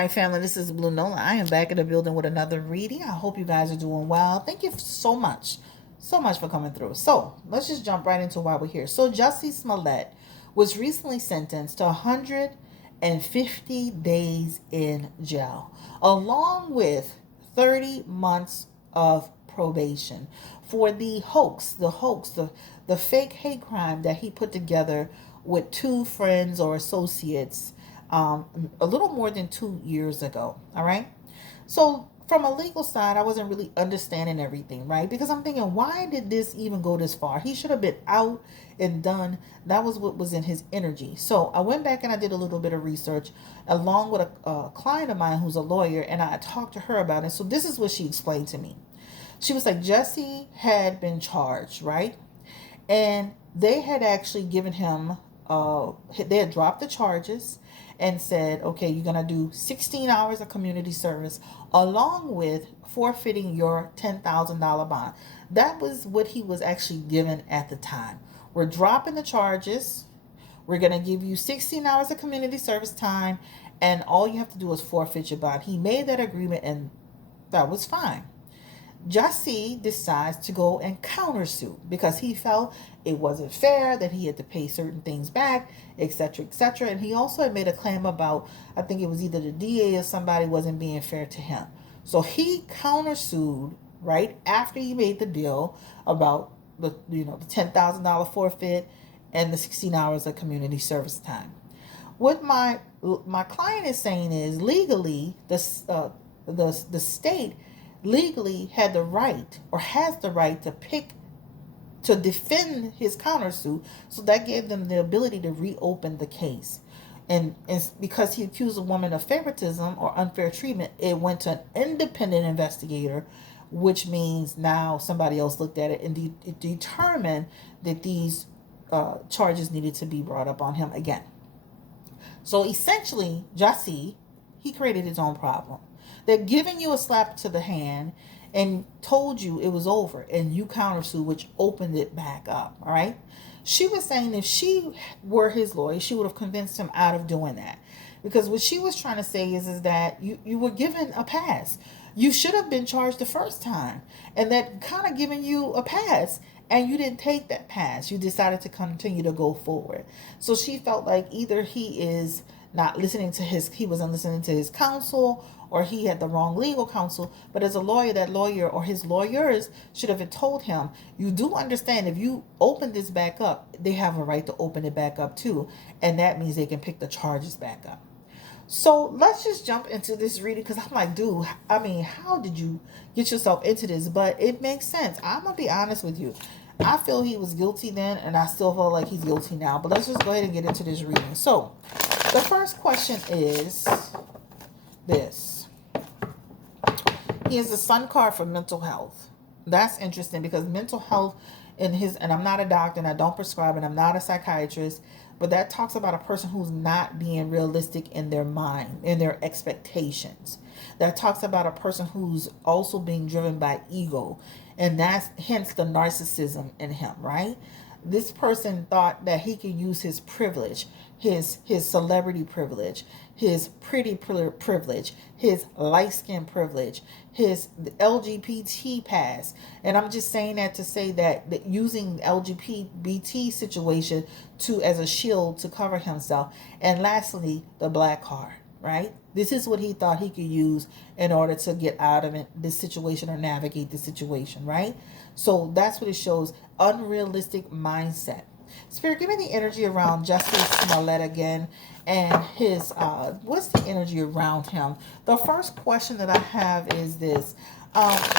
night, family. This is Blue Nola. I am back in the building with another reading. I hope you guys are doing well. Thank you so much for coming through. So let's just jump right into why we're here. So Jussie Smollett was recently sentenced to 150 days in jail, along with 30 months of probation for the fake hate crime that he put together with two friends or associates a little more than 2 years ago. All right. So, from a legal side, I wasn't really understanding everything, right? Because I'm thinking, why did this even go this far? He should have been out and done. That was what was in his energy. So, I went back and I did a little bit of research along with a client of mine who's a lawyer, and I talked to her about it. So, this is what she explained to me. She was like, Jussie had been charged, right? And they had actually given him they had dropped the charges and said, okay, you're going to do 16 hours of community service along with forfeiting your $10,000 bond. That was what he was actually given at the time. We're dropping the charges. We're going to give you 16 hours of community service time, and all you have to do is forfeit your bond. He made that agreement, and that was fine. Jussie decides to go and countersue because he felt it wasn't fair that he had to pay certain things back, etc., etc. And he also had made a claim about, I think it was either the DA or somebody wasn't being fair to him. So he countersued right after he made the deal about the $10,000 forfeit and the 16 hours of community service time. What my client is saying is legally the state legally had the right or has the right to defend his countersuit, so that gave them the ability to reopen the case. And because he accused a woman of favoritism or unfair treatment, it went to an independent investigator, which means now somebody else looked at it and determined that these charges needed to be brought up on him again. So essentially, Jussie, he created his own problem. They're giving you a slap to the hand and told you it was over, and you countersued, which opened it back up. All right. She was saying if she were his lawyer, she would have convinced him out of doing that. Because what she was trying to say is that you were given a pass. You should have been charged the first time, and that kind of giving you a pass, and you didn't take that pass. You decided to continue to go forward. So she felt like either he wasn't listening to his counsel, or he had the wrong legal counsel. But as a lawyer, that lawyer or his lawyers should have told him, you do understand if you open this back up, they have a right to open it back up too. And that means they can pick the charges back up. So let's just jump into this reading, because I'm like, dude, I mean, how did you get yourself into this? But it makes sense. I'm going to be honest with you. I feel he was guilty then, and I still feel like he's guilty now. But let's just go ahead and get into this reading. So the first question is this. He has the Sun card for mental health. That's interesting because mental health and I'm not a doctor and I don't prescribe and I'm not a psychiatrist, but that talks about a person who's not being realistic in their mind, in their expectations. That talks about a person who's also being driven by ego, and that's hence the narcissism in him, right? This person thought that he could use his privilege, his celebrity privilege, his pretty privilege, his light skin privilege, his LGBT pass. And I'm just saying that to say that using LGBT situation to as a shield to cover himself. And lastly, the black card, right? This is what he thought he could use in order to get out of this situation or navigate the situation, right? So that's what it shows. Unrealistic mindset. Spirit, give me the energy around Jussie Smollett again, and his what's the energy around him? The first question that I have is this: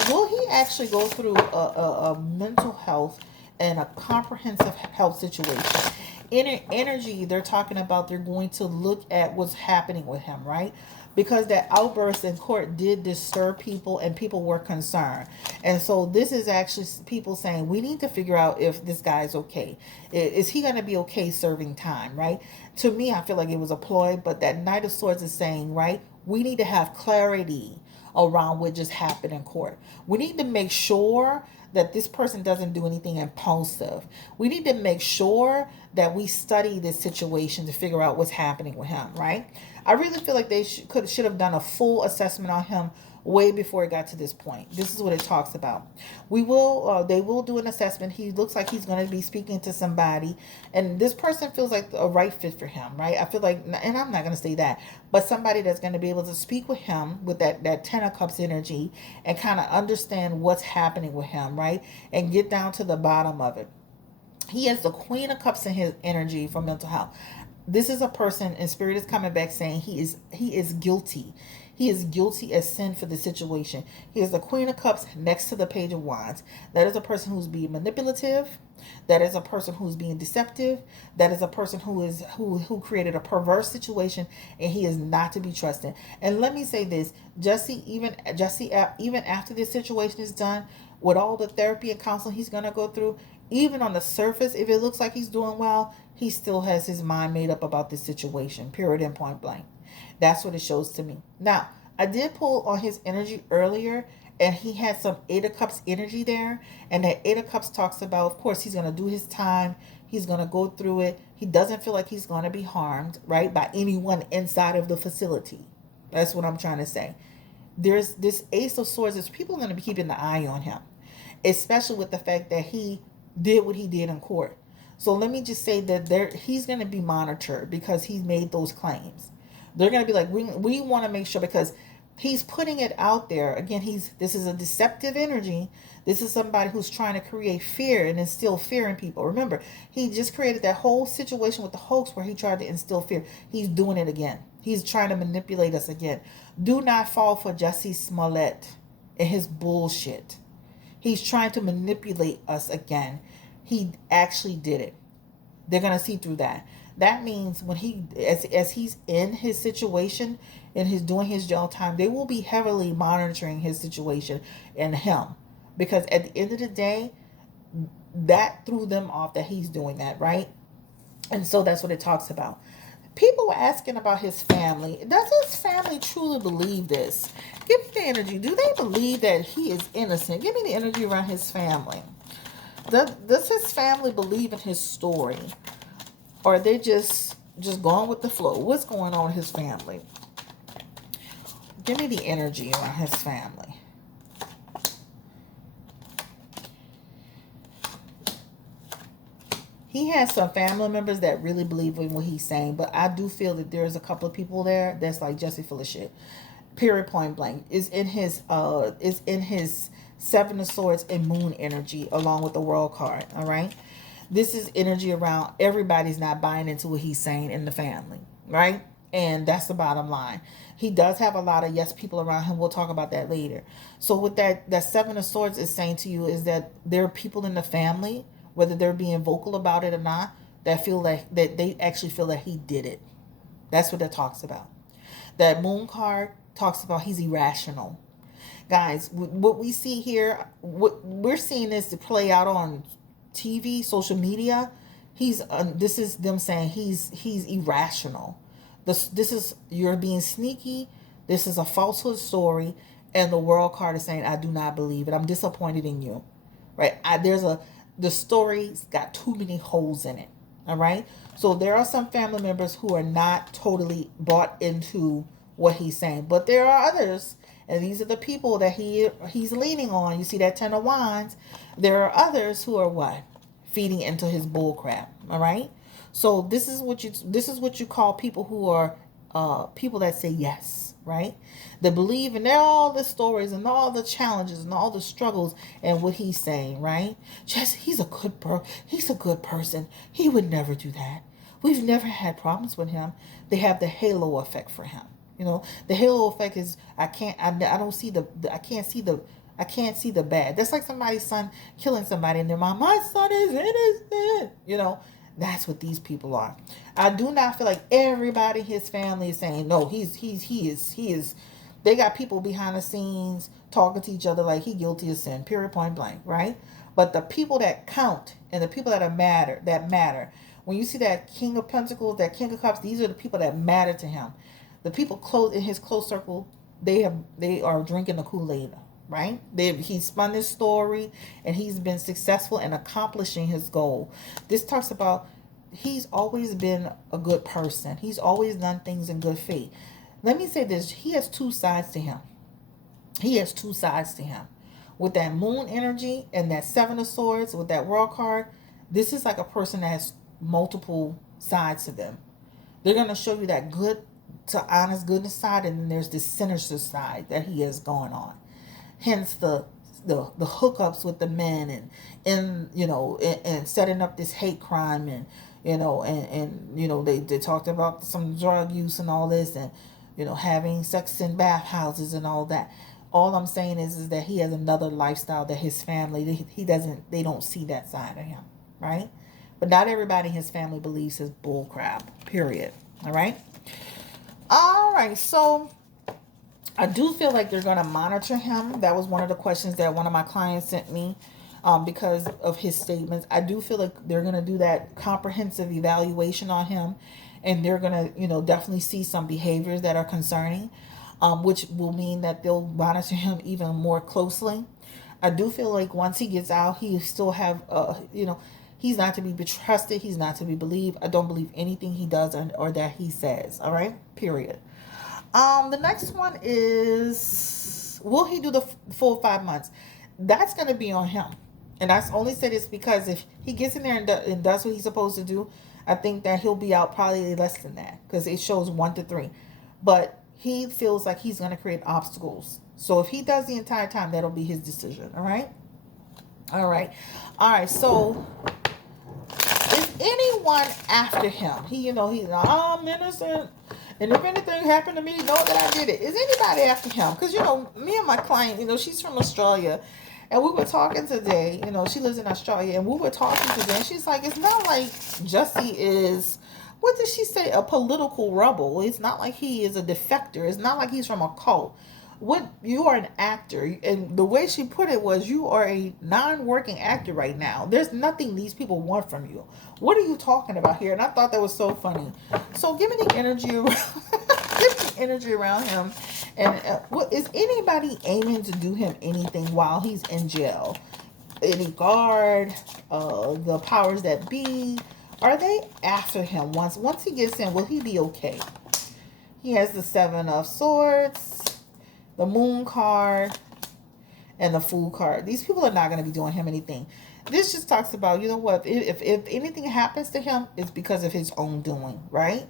will he actually go through a mental health and a comprehensive health situation? Energy, they're talking about they're going to look at what's happening with him, right? Because that outburst in court did disturb people and people were concerned. And so this is actually people saying we need to figure out if this guy's okay. Is he going to be okay serving time, right? To me, I feel like it was a ploy, but that Knight of Swords is saying, right, we need to have clarity around what just happened in court. We need to make sure that this person doesn't do anything impulsive. We need to make sure that we study this situation to figure out what's happening with him, right? I really feel like they should have done a full assessment on him way before it got to this point. This is what it talks about. They will do an assessment. He looks like he's going to be speaking to somebody, and this person feels like a right fit for him, right? I feel like, and I'm not going to say that, but somebody that's going to be able to speak with him with that Ten of Cups energy and kind of understand what's happening with him, right? And get down to the bottom of it. He has the Queen of Cups in his energy for mental health. This is a person, and Spirit is coming back saying he is guilty. He is guilty as sin for the situation. He has the Queen of Cups next to the Page of Wands. That is a person who's being manipulative. That is a person who's being deceptive. That is a person who created a perverse situation, and he is not to be trusted. And let me say this, Jussie, even after this situation is done, with all the therapy and counseling he's gonna go through, even on the surface, if it looks like he's doing well, he still has his mind made up about this situation. Period and point blank. That's what it shows to me. Now, I did pull on his energy earlier, and he had some Eight of Cups energy there. And that Eight of Cups talks about, of course, he's going to do his time. He's going to go through it. He doesn't feel like he's going to be harmed, right, by anyone inside of the facility. That's what I'm trying to say. There's this Ace of Swords. There's people going to be keeping the eye on him, especially with the fact that he did what he did in court. So let me just say that he's going to be monitored because he made those claims. They're going to be like, we want to make sure, because he's putting it out there. Again, this is a deceptive energy. This is somebody who's trying to create fear and instill fear in people. Remember, he just created that whole situation with the hoax where he tried to instill fear. He's doing it again. He's trying to manipulate us again. Do not fall for Jussie Smollett and his bullshit. He's trying to manipulate us again. He actually did it. They're going to see through that. That means when as he's in his situation and he's doing his jail time, they will be heavily monitoring his situation and him. Because at the end of the day, that threw them off that he's doing that, right? And so that's what it talks about. People were asking about his family. Does his family truly believe this? Give me the energy. Do they believe that he is innocent? Give me the energy around his family. Does his family believe in his story? Or are they just going with the flow? What's going on with his family? Give me the energy around his family. He has some family members that really believe in what he's saying, but I do feel that there's a couple of people there that's like, Jussie full of shit. Period, point blank. Is in his Seven of Swords and Moon energy along with the World card. All right. This is energy around everybody's not buying into what he's saying in the family, right? And that's the bottom line. He does have a lot of yes people around him. We'll talk about that later. So with that Seven of Swords is saying to you is that there are people in the family, whether they're being vocal about it or not, that feel like that they actually feel that he did it. That's what that talks about. That Moon card talks about he's irrational. Guys, what we see here, what we're seeing this to play out on TV, social media. This is them saying he's irrational. This is, you're being sneaky. This is a falsehood story, and the World card is saying, I do not believe it. I'm disappointed in you, right? The story's got too many holes in it. All right. So there are some family members who are not totally bought into what he's saying, but there are others. And these are the people that he's leaning on. You see that Ten of Wands. There are others who are what? Feeding into his bull crap. All right. So this is what you call people who are people that say yes, right? That believe in all the stories and all the challenges and all the struggles and what he's saying, right? Just he's a good person. He would never do that. We've never had problems with him. They have the halo effect for him. You know, the halo effect is I can't see the bad. That's like somebody's son killing somebody and their mom, my son is innocent. You know, that's what these people are. I do not feel like everybody in his family is saying, no, he is. They got people behind the scenes talking to each other like he guilty of sin, period, point blank, right? But the people that count and the people that matter. When you see that King of Pentacles, that King of Cups, these are the people that matter to him. The people close in his close circle they are drinking the Kool-Aid, right? He spun this story, and he's been successful in accomplishing his goal. This talks about he's always been a good person. He's always done things in good faith. Let me say this: he has two sides to him. He has two sides to him. With that moon energy and that seven of swords with that world card, this is like a person that has multiple sides to them. They're going to show you that good to honest goodness side, and then there's this sinister side that he has going on. Hence the hookups with the men, and and setting up this hate crime, and they talked about some drug use and all this, and having sex in bathhouses and all that. All I'm saying is that he has another lifestyle that his family, they don't see that side of him, right? But not everybody in his family believes his bull crap, period. All right. All right. So I do feel like they're going to monitor him. That was one of the questions that one of my clients sent me, because of his statements. I do feel like they're going to do that comprehensive evaluation on him, and they're going to, definitely see some behaviors that are concerning, which will mean that they'll monitor him even more closely. I do feel like once he gets out, he still have, he's not to be trusted. He's not to be believed. I don't believe anything he does or that he says. All right, period. The next one is, will he do the full 5 months? That's going to be on him. And I only say this because if he gets in there and does what he's supposed to do, I think that he'll be out probably less than that, because it shows 1 to 3. But he feels like he's going to create obstacles. So if he does the entire time, that'll be his decision. All right. All right. All right. So is anyone after him? He's like, oh, I'm innocent. And if anything happened to me, know that I did it. Is anybody after him? Because, me and my client, she's from Australia. And we were talking today. She lives in Australia. And we were talking today. And she's like, it's not like Jussie is, what did she say, a political rebel. It's not like he is a defector. It's not like he's from a cult. You are an actor, and the way she put it was, you are a non-working actor right now. There's nothing these people want from you. What are you talking about here? And I thought that was so funny. So give me the energy around, give me the energy around him. And what is anybody aiming to do him anything while he's in jail? Any guard, the powers that be, are they after him? Once he gets in, will he be okay? He has the 7 of Swords, the Moon card, and the Fool card. These people are not going to be doing him anything. This just talks about, if anything happens to him, it's because of his own doing, right?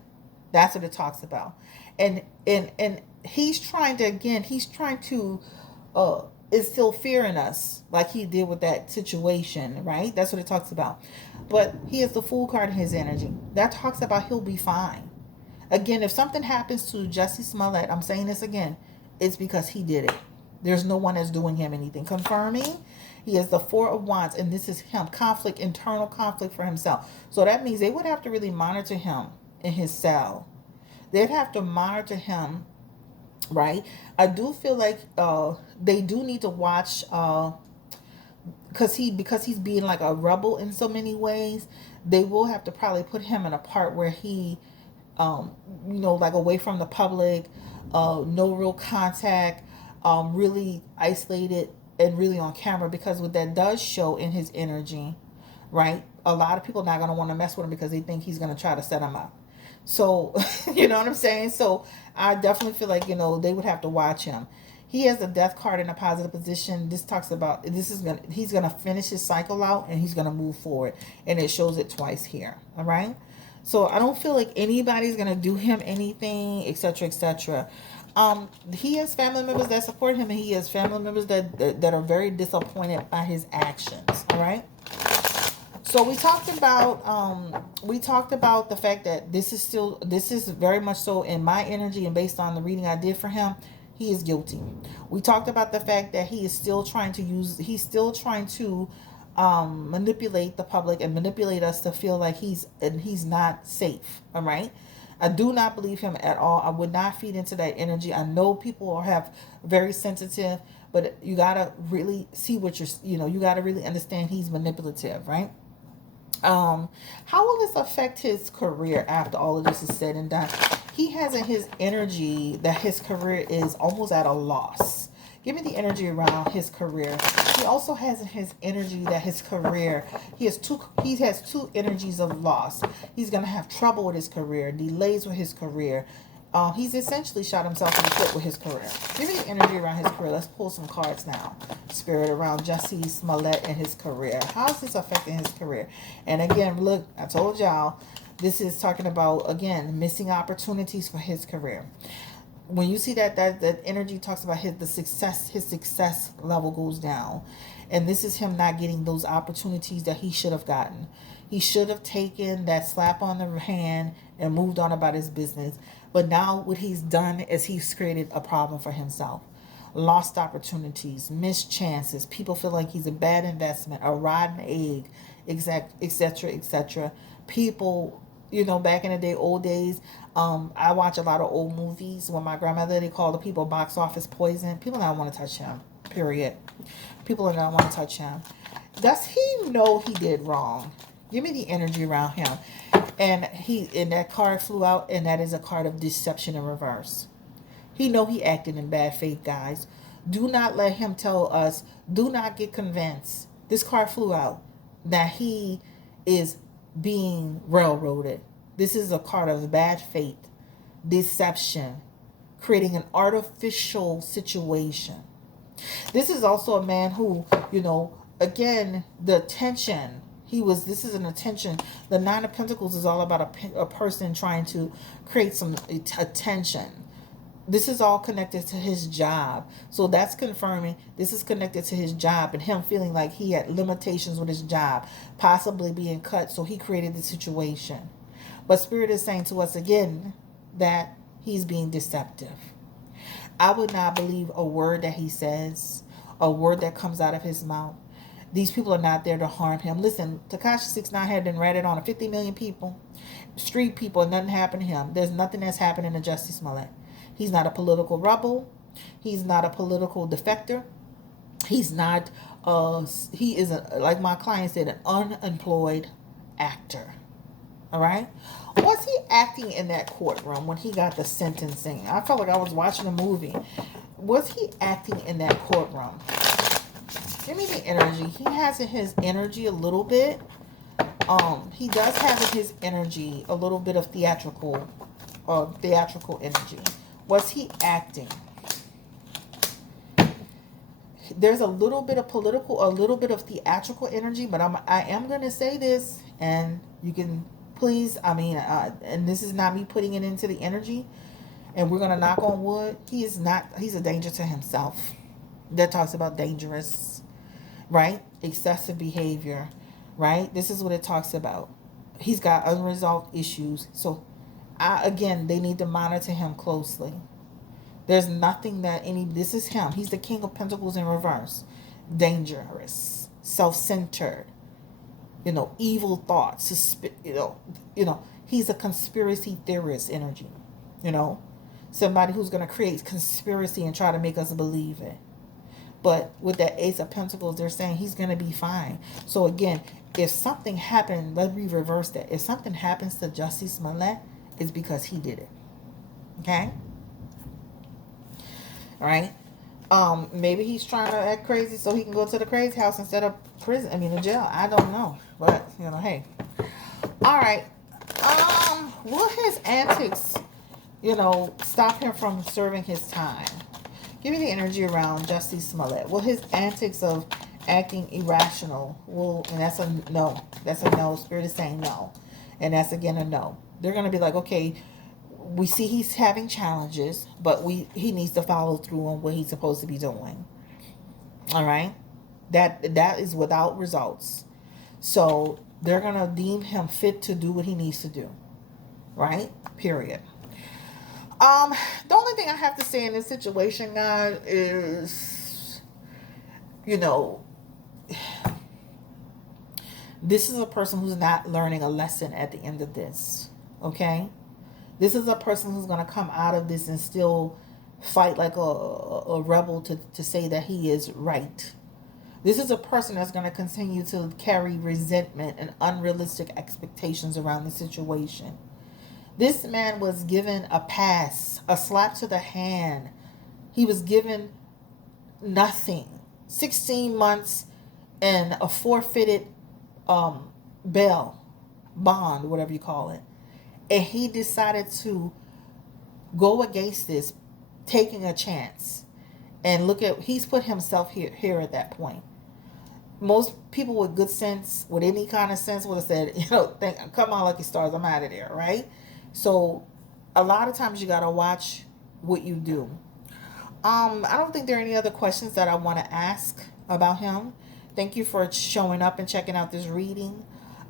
That's what it talks about. And he's trying to instill fear in us, like he did with that situation, right? That's what it talks about. But he has the Fool card in his energy. That talks about he'll be fine. Again, if something happens to Jussie Smollett, I'm saying this again, it's because he did it. There's no one that's doing him anything. Confirming, he has the 4 of Wands, and this is him. Conflict, internal conflict for himself. So that means they would have to really monitor him in his cell. They'd have to monitor him, right? I do feel like they do need to watch, because he's being like a rebel in so many ways. They will have to probably put him in a part where he, like away from the public, no real contact, really isolated and really on camera, because what that does show in his energy, right? A lot of people are not going to want to mess with him because they think he's going to try to set him up. So, you know what I'm saying? So I definitely feel like, they would have to watch him. He has a Death card in a positive position. This talks about, he's going to finish his cycle out, and he's going to move forward. And it shows it twice here. All right. So I don't feel like anybody's going to do him anything, etc., etc. He has family members that support him, and he has family members that are very disappointed by his actions. All right. So we talked about the fact that this is very much so in my energy, and based on the reading I did for him, he is guilty. We talked about the fact that he's still trying to manipulate the public and manipulate us to feel like he's not safe. All right. I do not believe him at all. I would not feed into that energy. I know people have very sensitive, but you gotta really see what you gotta really understand he's manipulative, right? How will this affect his career after all of this is said and done? He has in his energy that his career is almost at a loss. Give me the energy around his career. He also has in his energy that his career, he has two energies of loss. He's gonna have trouble with his career, delays with his career. He's essentially shot himself in the foot with his career. Give me the energy around his career. Let's pull some cards now. Spirit around Jussie Smollett and his career. How is this affecting his career? And again, look, I told y'all, this is talking about, again, missing opportunities for his career. When you see that energy talks about his success level goes down. And this is him not getting those opportunities that he should have gotten. He should have taken that slap on the hand and moved on about his business. But now what he's done is he's created a problem for himself. Lost opportunities, missed chances. People feel like he's a bad investment, a rotten egg, etc., etc. People, back in the day, old days, I watch a lot of old movies. When my grandmother, they call the people box office poison. People don't want to touch him, period. People don't want to touch him. Does he know he did wrong? Give me the energy around him. And that card flew out, and that is a card of deception in reverse. He know he acted in bad faith, guys. Do not let him tell us. Do not get convinced. This card flew out that he is being railroaded. This is a card of bad faith, deception, creating an artificial situation. This is also a man who, again, the attention. This is an attention. The Nine of Pentacles is all about a person trying to create some attention. This is all connected to his job. So that's confirming this is connected to his job and him feeling like he had limitations with his job, possibly being cut. So he created the situation. But Spirit is saying to us again that he's being deceptive. I would not believe a word that he says, a word that comes out of his mouth. These people are not there to harm him. Listen, Tekashi 69 had been ratted on 50 million people, street people, and nothing happened to him. There's nothing that's happening to Jussie Smollett. He's not a political rebel. He's not a political defector. He's not, he is, like my client said, an unemployed actor. All right? Was he acting in that courtroom when he got the sentencing? I felt like I was watching a movie. Was he acting in that courtroom? Give me the energy. He has in his energy a little bit. He does have in his energy a little bit of theatrical energy. Was he acting? There's a little bit of political, a little bit of theatrical energy, but I am going to say this, and you can please, and this is not me putting it into the energy, and we're going to knock on wood. He's a danger to himself. That talks about dangerous, right? Excessive behavior, right? This is what it talks about. He's got unresolved issues. So, again, they need to monitor him closely. There's nothing this is him. He's the King of Pentacles in reverse. Dangerous, self-centered, evil thoughts, he's a conspiracy theorist energy, somebody who's going to create conspiracy and try to make us believe it. But with that Ace of Pentacles, they're saying he's going to be fine. So again, if something happened, let me reverse that. If something happens to Jussie Smollett, it's because he did it. Okay? All right? Maybe he's trying to act crazy so he can go to the crazy house instead of the jail. I don't know. But, hey. All right. Will his antics, stop him from serving his time? Give me the energy around Jussie Smollett. Will his antics of acting irrational, and that's a no. That's a no. Spirit is saying no. And that's again a no. They're going to be like, okay, we see he's having challenges, but he needs to follow through on what he's supposed to be doing. All right? That is without results. So they're going to deem him fit to do what he needs to do. Right? Period. The only thing I have to say in this situation, guys, is, this is a person who's not learning a lesson at the end of this. Okay? This is a person who's going to come out of this and still fight like a rebel to say that he is right. This is a person that's going to continue to carry resentment and unrealistic expectations around the situation. This man was given a pass, a slap to the hand. He was given nothing. 16 months and a forfeited um, bail, bond, whatever you call it. And he decided to go against this, taking a chance. And look at, he's put himself here at that point. Most people with good sense, with any kind of sense, would have said, think, come on, lucky stars, I'm out of there, right? So a lot of times you gotta watch what you do. I don't think there are any other questions that I want to ask about him. Thank you for showing up and checking out this reading.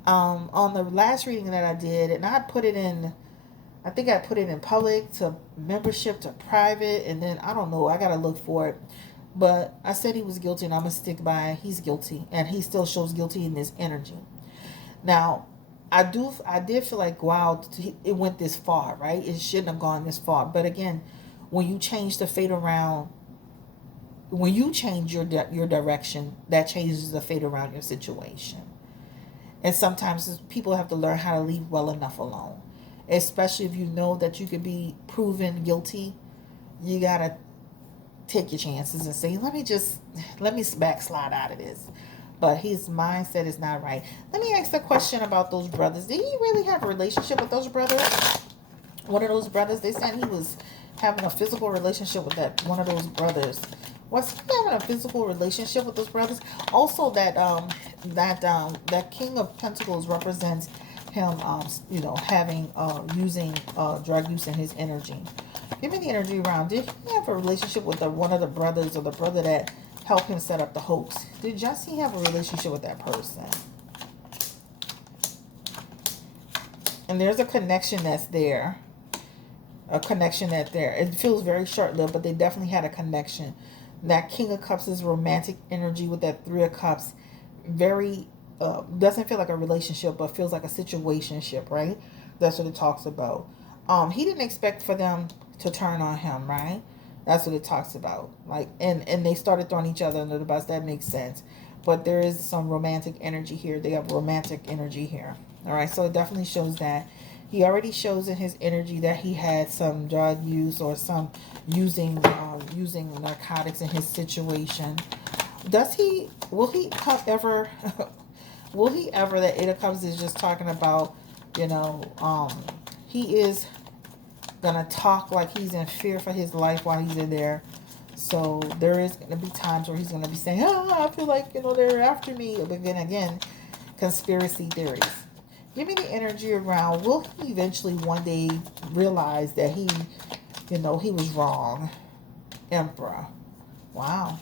On the last reading that I did, and I put it in, I think I put it in public to membership to private, and then I don't know, I gotta look for it. But I said he was guilty, and I'm gonna stick by he's guilty, and he still shows guilty in this energy. Now, I did feel like, wow, it went this far, right? It shouldn't have gone this far. But again, when you change the fate around, when you change your direction, that changes the fate around your situation. And sometimes people have to learn how to leave well enough alone, especially if you know that you could be proven guilty. You gotta take your chances and say, let me backslide out of this. But his mindset is not right. Let me ask a question about those brothers. Did he really have a relationship with those brothers? One of those brothers, they said he was having a physical relationship with that one of those brothers. Was he having a physical relationship with those brothers? Also, that King of Pentacles represents him, having using drug use in his energy. Give me the energy around. Did he have a relationship with one of the brothers, or the brother that helped him set up the hoax? Did Jussie have a relationship with that person? And there's a connection that's there. It feels very short-lived, but they definitely had a connection. That King of Cups is romantic energy with that Three of Cups. Very, doesn't feel like a relationship, but feels like a situationship, right? That's what it talks about. He didn't expect for them to turn on him, right? That's what it talks about. Like, and they started throwing each other under the bus. That makes sense. But there is some romantic energy here. They have romantic energy here. All right, so it definitely shows that. He already shows in his energy that he had some drug use or some using narcotics in his situation. Will he ever, that Eight of Cups is just talking about, he is going to talk like he's in fear for his life while he's in there. So there is going to be times where he's going to be saying, I feel like, they're after me. But then again, conspiracy theories. Give me the energy around, will he eventually one day realize that he was wrong? Emperor. Wow.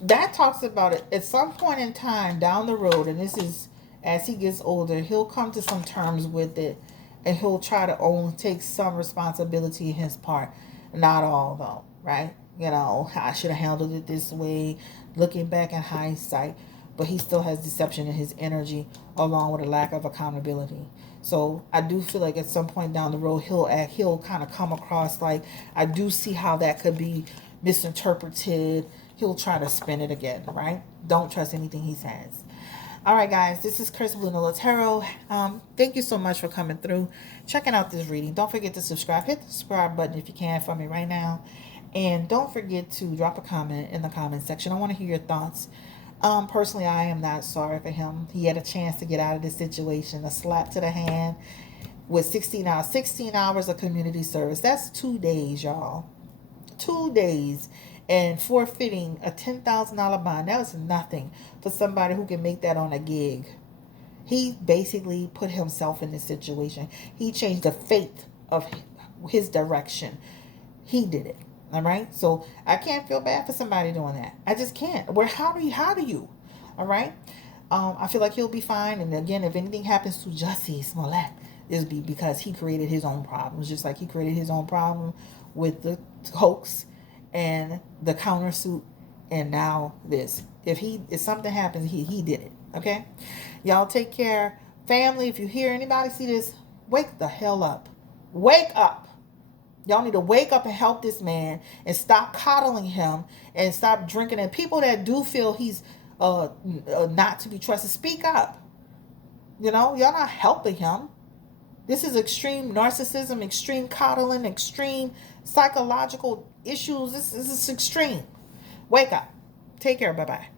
That talks about it at some point in time down the road, and this is as he gets older, he'll come to some terms with it, and he'll try to take some responsibility in his part. Not all, though, right? I should have handled it this way, looking back in hindsight. But he still has deception in his energy, along with a lack of accountability. So I do feel like at some point down the road, he'll kind of come across like, I do see how that could be misinterpreted. He'll try to spin it again, right? Don't trust anything he says. All right, guys, this is Chris Blue Nola Tarot. Thank you so much for coming through, checking out this reading. Don't forget to subscribe. Hit the subscribe button if you can for me right now. And don't forget to drop a comment in the comment section. I want to hear your thoughts. Personally, I am not sorry for him. He had a chance to get out of this situation. A slap to the hand with 16 hours. 16 hours of community service. That's 2 days, y'all. 2 days. And forfeiting a $10,000 bond. That was nothing for somebody who can make that on a gig. He basically put himself in this situation. He changed the fate of his direction. He did it. All right, so I can't feel bad for somebody doing that. I just can't. How do you? All right, I feel like he'll be fine. And again, if anything happens to Jussie Smollett, it'll be because he created his own problems, just like he created his own problem with the hoax and the countersuit, and now this. If something happens, he did it. Okay, y'all take care, family. If you hear anybody see this, wake the hell up. Wake up. Y'all need to wake up and help this man and stop coddling him and stop drinking. And people that do feel he's not to be trusted, speak up. You know, y'all not helping him. This is extreme narcissism, extreme coddling, extreme psychological issues. This is extreme. Wake up. Take care. Bye bye.